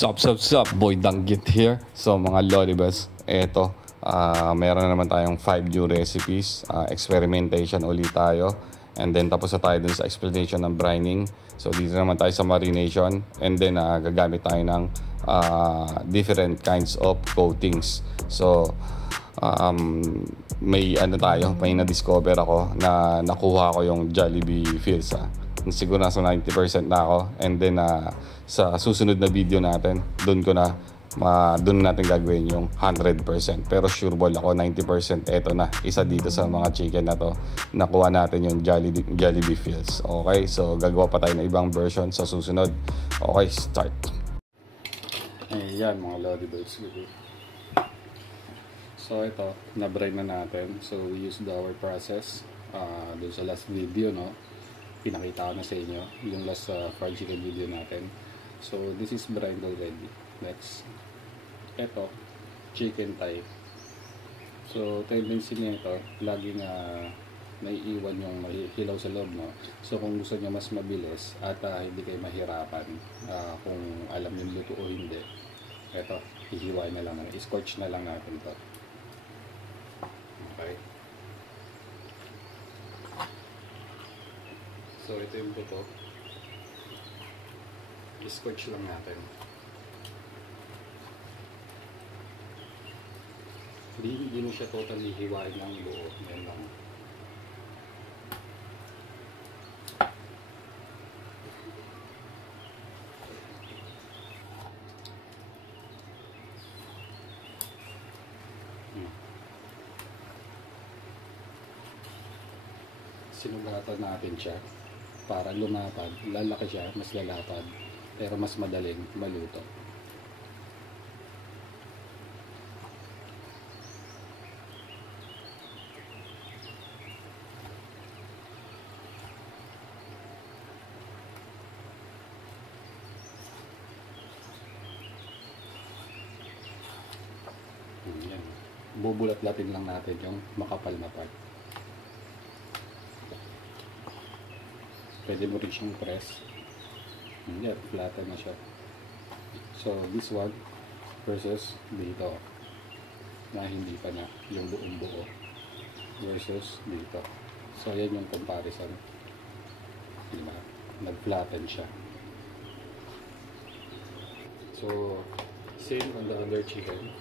Sup, Boy Danggit here. So mga Lolibus, eto, meron na naman tayong 5 new recipes, experimentation ulit tayo. And then tapos na tayo dun sa explanation ng brining. So dito naman tayo sa marination. And then gagamit tayo ng different kinds of coatings. So may na-discover ako na nakuha ko yung Jollibee Feels. Siguro nasa 90% na ako. And then sa susunod na video natin, doon natin gagawin yung 100%. Pero sure ball ako 90%. Eto na, isa dito sa mga chicken na to, nakuha natin yung Jollibee Feels. Okay, so gagawa pa tayo ng ibang version sa susunod. Okay, start. Ayan mga Lolibus. So ito, na-brine na natin. So we used our process doon sa last video, no? Pinakita ko na sa inyo yung last fried chicken video natin. So this is brined already. Next, ito, chicken thigh. So tendency niya ito, laging naiiwan yung hilaw sa loob, no? So kung gusto niyo mas mabilis at hindi kayo mahirapan kung alam yung luto o hindi, ito, hihiwain na lang, i-scorch na lang natin to. Okay. So ito yung buto, i-scorch lang natin. Hindi mo siya totally hiwain ng buo, yan lang. Sinugatan natin siya para lumapad, lalaki siya, mas lalapad, pero mas madaling maluto. Yan. Bubulat-latin lang natin yung makapal na part. Pwede mo rin siyang press. Yan, flatten na siya. So this one versus dito na hindi pa na yung buong buo versus dito. So yan yung comparison. Diba? Nag-flatten siya. So same on the other chicken.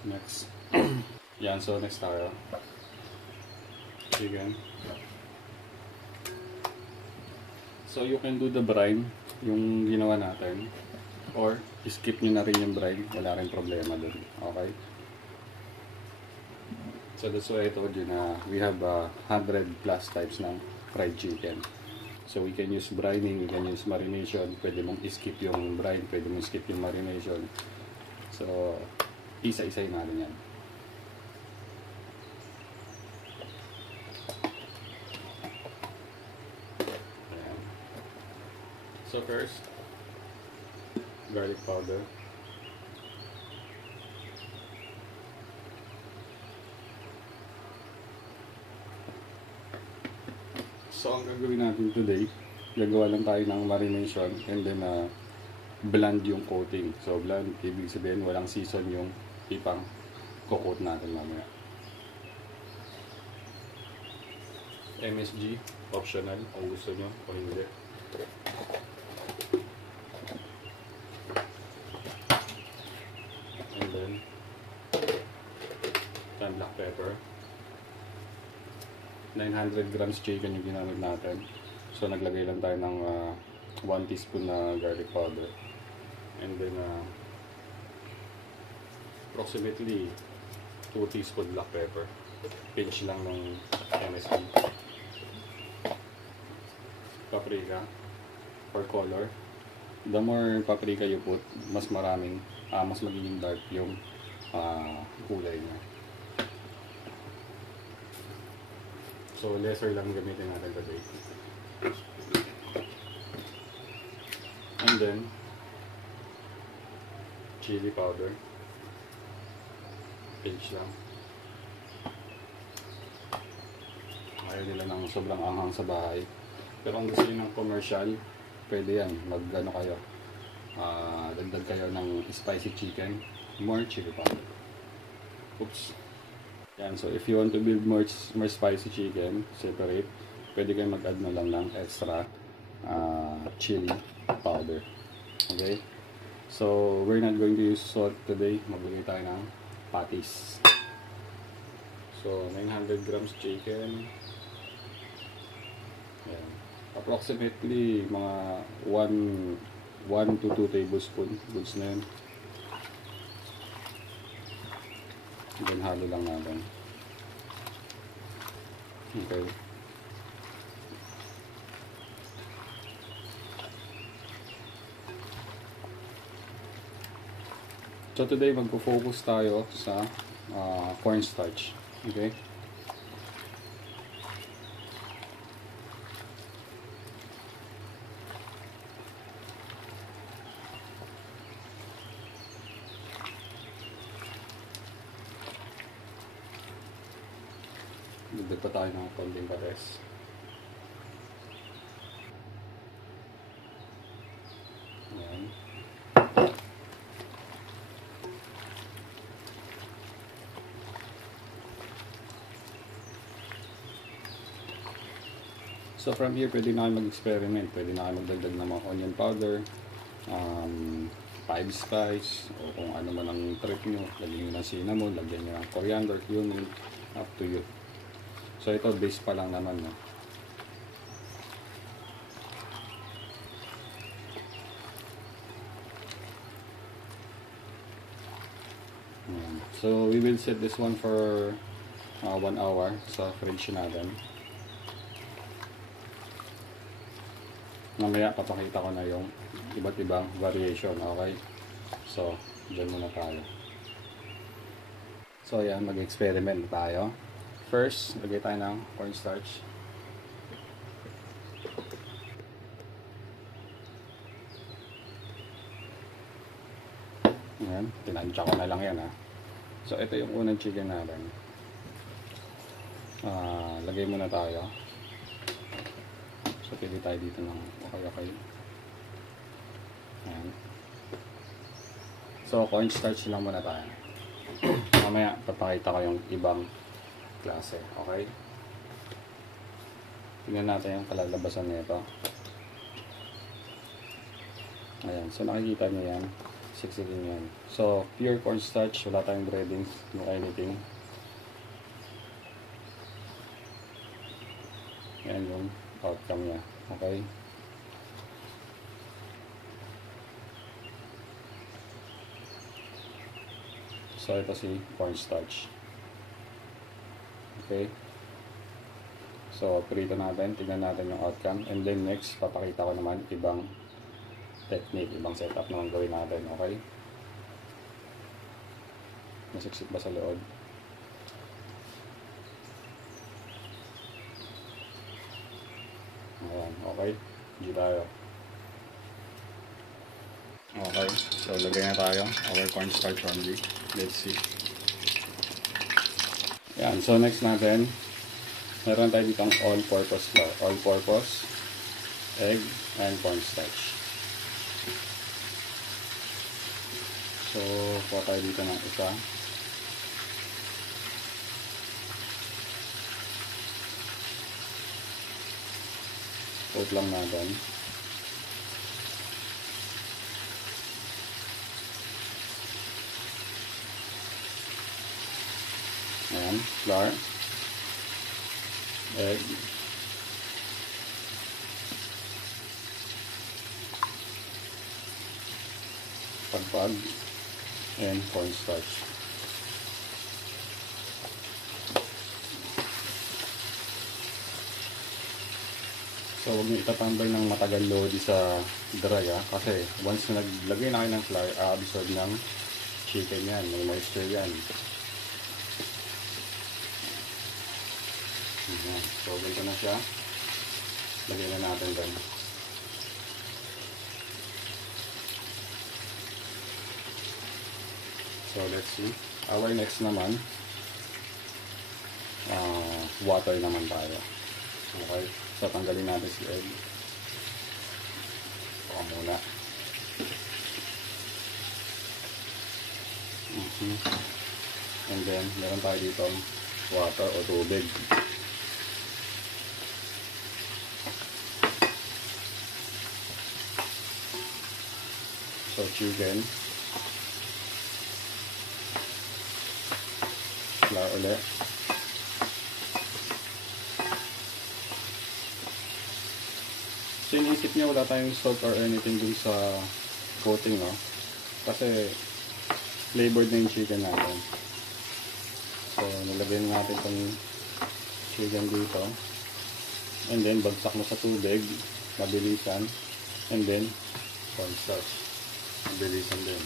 Next. Yan, so next tayo. Chicken. So you can do the brine, yung ginawa natin. Or skip nyo na rin yung brine. Wala rin problema dun. Okay? So that's why I told you na we have 100 plus types ng fried chicken. So we can use brining, we can use marination. Pwede mong skip yung brine, pwede mong skip yung marination. So isa-isayin natin yan. Ayan. So first, garlic powder. So ang gagawin natin today, gagawa lang tayo ng marination and then blend yung coating. So blend, ibig sabihin walang season yung ipang coat natin mamaya. MSG, optional kung gusto nyo o hindi. And then black pepper. 900 grams chicken yung ginamit natin. So naglagay lang tayo ng 1 teaspoon na garlic powder. And then approximately 2 teaspoon black pepper. Pinch lang ng MSG. Paprika for color. The more paprika you put, mas maraming, mas magiging dark yung kulay niya. So lesser lang gamitin natin today. And then chili powder. Pinch lang. Ayaw nila ng sobrang anghang sa bahay. Pero kung gusto nyo ng commercial, pwede yan. Mag-ano kayo. Dagdag kayo ng spicy chicken. More chili powder. Oops. Yan. So if you want to build more spicy chicken, separate, pwede kayo mag-add na lang ng extra chili powder. Okay? So we're not going to use salt today. Magbigay tayo ng patties. So 900 grams chicken. Yan. Approximately mga 1 to 2 tablespoon. Goods na yun. Then halo lang natin. Okay. So today magpo-focus tayo sa cornstarch. Okay? Dagdag pa tayo ng konting pares. Ayan. So from here, pwede na kayo mag-experiment. Pwede na kayo magdagdag ng mga onion powder, 5 spice, o kung ano man ang trip nyo. Lagyan nyo ng cinnamon, lagyan nyo ng coriander, cumin, up to you. So ito, base pa lang naman. No? So we will set this one for 1 hour sa fridge natin. Mamaya papakita ko na yung iba't ibang variation. Okay? So, dyan muna tayo. So yan, mag-experiment tayo. First, lagay tayo ng cornstarch. Ayan, tinansya ko na lang yan ha. So ito yung unang chicken natin. Lagay muna tayo. So pili tayo dito ng okay. Ayan. So cornstarch lang muna tayo. Mamaya papakita ko yung ibang klase. Okay? Tingnan natin yung kalalabasan nito. Ayan. So nakikita nyo yan. Siksikin yan. So pure cornstarch. Wala tayong breading. No anything. Ayan yung outcome niya. Okay? So ito si cornstarch. Okay? So prito natin, tingnan natin yung outcome, and then next papakita ko naman ibang technique, ibang setup naman gawin natin. Okay? Masiksik ba sa loob? Ayan, okay? Hindi tayo. Okay, so lagay na tayo our cornstarch only. Let's see. Yan, so next natin, meron tayo ditong all-purpose flour, all-purpose egg and cornstarch. So kuha tayo dito ng isa. Coat lang natin. Ayan, flour, egg, pagpag, and cornstarch. So huwag nyo itatambal ng matagal lodi sa dry kasi once na naglagay na kayo ng flour, absorb ng chicken yan, may moisture yan. Ayan. So ganito na siya, lagay na natin dyan. So let's see, our next naman, water naman tayo. Okay, so tanggalin natin si egg. Baka muna. And then meron tayo dito water o tubig. So chicken, flour ulit. So iniisip niya wala tayong salt or anything dun sa coating, no? Kasi flavored na yung chicken natin. So nilagyan natin itong chicken dito. And then bagsak mo sa tubig, mabilisan. And then cornstarch, mabilisan din.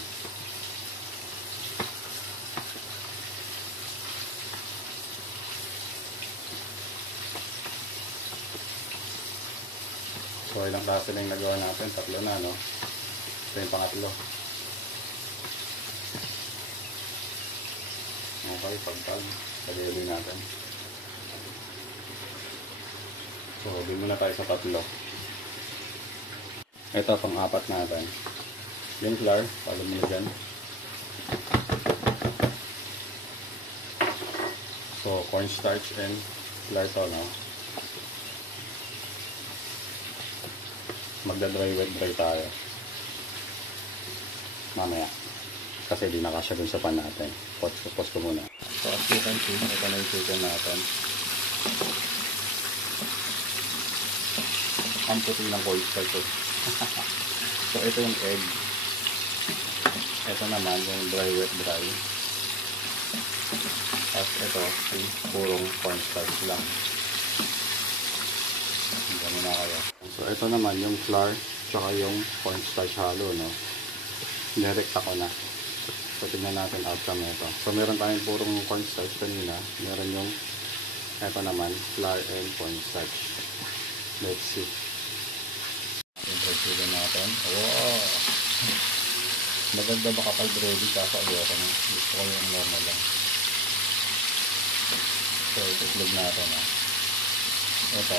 So ilang klase na yung nagawa natin, tatlo na, no? Ito yung pangatlo. Okay, pagtag, lagay ulit natin. So din muna tayo sa tatlo. Ito pang-apat natin, yung flour, palo mo na dyan. So cornstarch and flour to, no? Magda-dry wet dry tayo mamaya kasi di nakasya dun sa pan natin. Pause ko muna. So as you can see, ito na yung chicken natin. Ang puti ng cornstarch. So ito yung egg, ito naman yung dry wet dry, at ito yung purong cornstarch lang. Gano'n na kayo. So ito naman yung flour tsaka yung cornstarch halo, no? Direct ako na. So tignan natin outcome nito. So meron tayong purong cornstarch kanina, meron yung ito naman flour and cornstarch. Let's see. Introduce natin. Wow! Maganda ba kapag ready kaso ayoko na. Gusto ko yung normal lang. So itutlog natin, ha. Ito,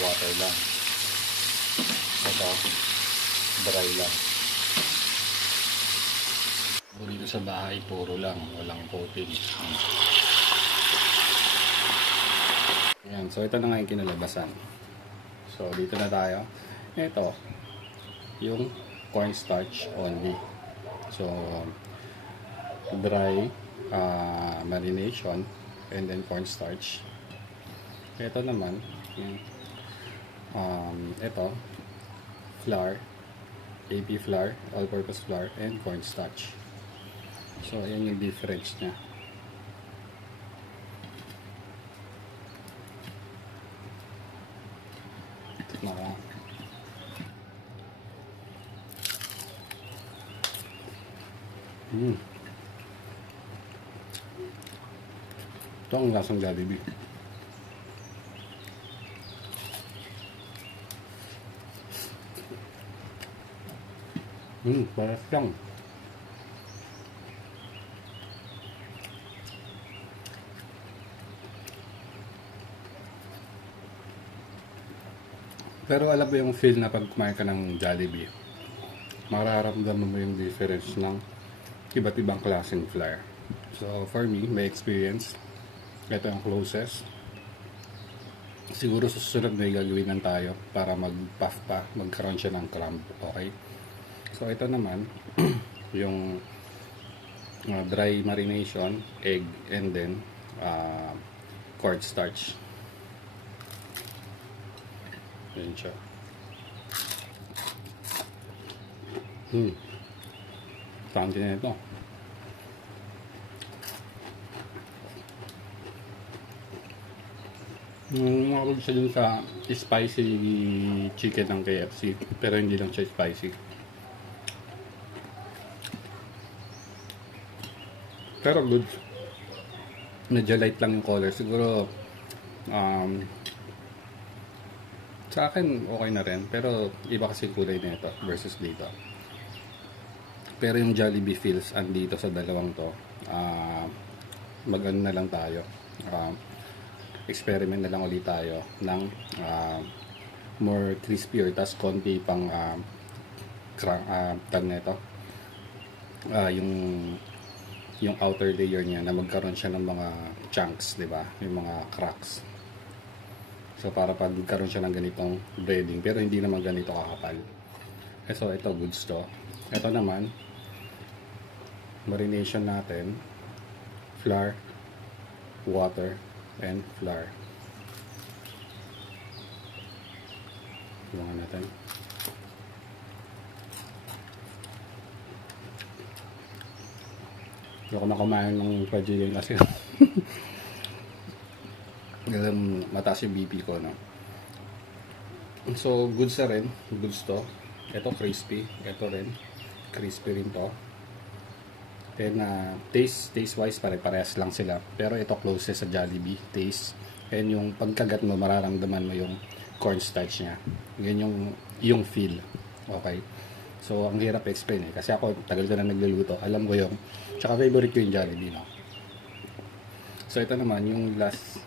water lang. Ito, dry lang. Dito sa bahay, puro lang. Walang coating. Ayan, so ito na nga yung kinalabasan. So dito na tayo. Ito, yung cornstarch only. So, dry marination and then cornstarch. Ito naman, ito, flour, AP flour, all-purpose flour, and cornstarch. So, ayan yung difference niya. Ito ang lasang Jollibee. Parang siyang. Pero alam mo yung feel na pag kumain ka ng Jollibee, mararamdaman mo yung difference ng iba't ibang klaseng flour. So for me, may experience, ito yung closest. Siguro susunod may gagawin lang tayo para mag-puff pa, magkaroon siya ng crumb. Okay? So ito naman, yung dry marination, egg, and then cornstarch. Yan siya. Tanti na ito. Makapag siya dun sa spicy chicken ng KFC, pero hindi lang siya spicy. Pero good. Medyo light lang yung color. Siguro sa akin okay na rin, pero iba kasi kulay nito versus dito. Pero yung Jollibee feels andito sa dalawang to. Mag-ano na lang tayo. Experiment na lang ulit tayo ng more crispier, tas konti pang tag nito. Yung outer layer niya na magkaroon siya ng mga chunks, 'di ba? Yung mga cracks. So para pagkaroon siya ng ganitong breading, pero hindi naman ganito kakapal. So ito goods to. Ito naman marination natin, flour, water, and flour. Tulungan natin. Hindi ako nakumain ng pajilin kasi mataas yung BP ko, no? So goods na rin, goods to. Ito crispy, ito rin crispy rin to. Then taste wise pare-parehas lang sila, pero ito closest sa Jollibee taste. And yung pagkagat mo, mararamdaman mo yung cornstarch niya. Yan yung feel. Okay, so ang hirap explain kasi ako tagal ko na nagluluto, alam ko yung tsaka favorite ko yung Jollibee, no? So ito naman yung last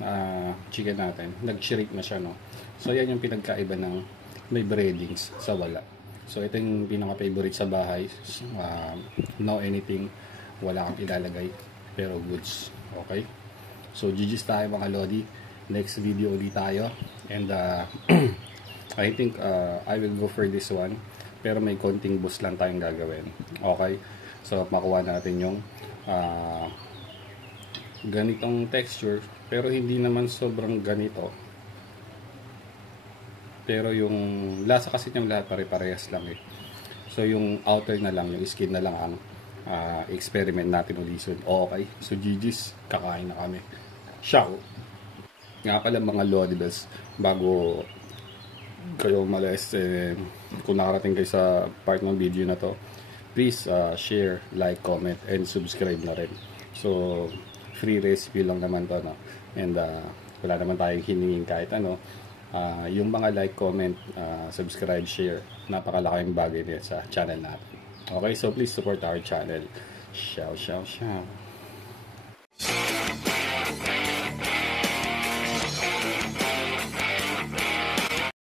chicken natin, nag-shrink na siya, no? So yan yung pinagkaiba ng may breadings sa wala. So ito yung pinaka-favorite sa bahay. No anything, wala kang ilalagay, pero goods. Okay? So GG's tayo mga Lodi. Next video ulit tayo. And I think I will go for this one. Pero may konting boost lang tayong gagawin. Okay? So makuha natin yung ganitong texture, pero hindi naman sobrang ganito. Pero yung lasa kasi niyang lahat pare-parehas lang eh. So yung outer na lang, yung skin na lang ang experiment natin ulit. Okay, so GG's, kakain na kami. Ciao! Nga pala mga Lodibles, bago kayo umalis, kung nakarating kayo sa part ng video na to, please share, like, comment, and subscribe na rin. So free recipe lang naman to, no? And wala naman tayong hiningin kahit ano. Yung mga like, comment, subscribe, share, napakalaking bagay niya sa channel natin. Okay, so please support our channel. Ciao, ciao, ciao.